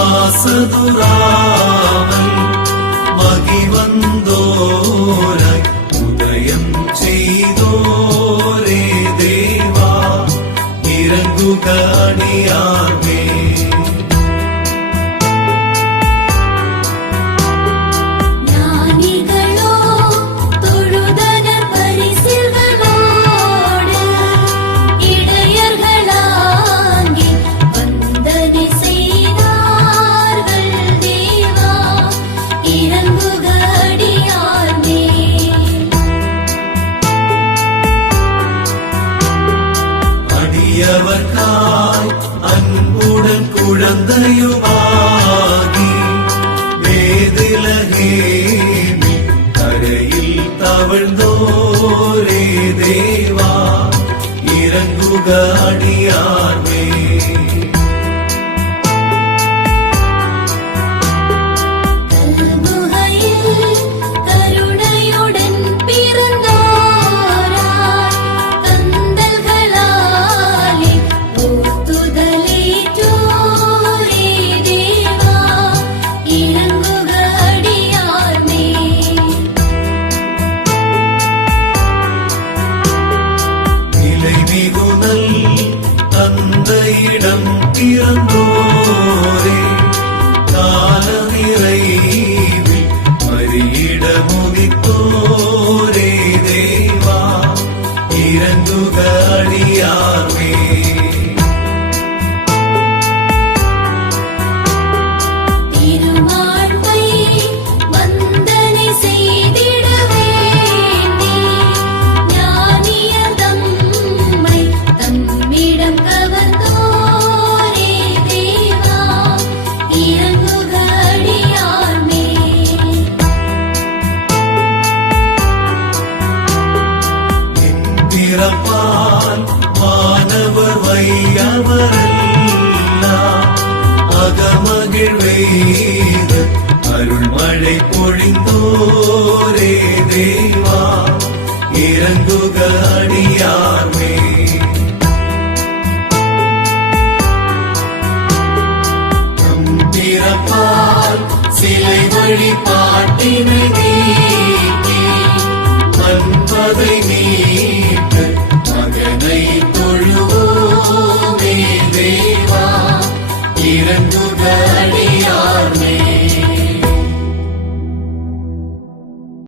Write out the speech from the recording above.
மகிமை மாசதுராமல் மகிவந்தோராய் உதயம் செய்தோரே தேவா. இறங்குக குழந்தையுமாகி வேதிலகேமி கடையில் தவழ்ந்தோரே தேவா இறங்குக அடியான் முதித்தோரே மழை பொழிந்தோரே தேவா இறங்குக அடியார்மே. பிறப்பால் சிலை வழிபாட்டினை நீக்கி அன்பதை நீட்டு மகனை தொழுவோமே தேவா இறங்குக அடியார்மே.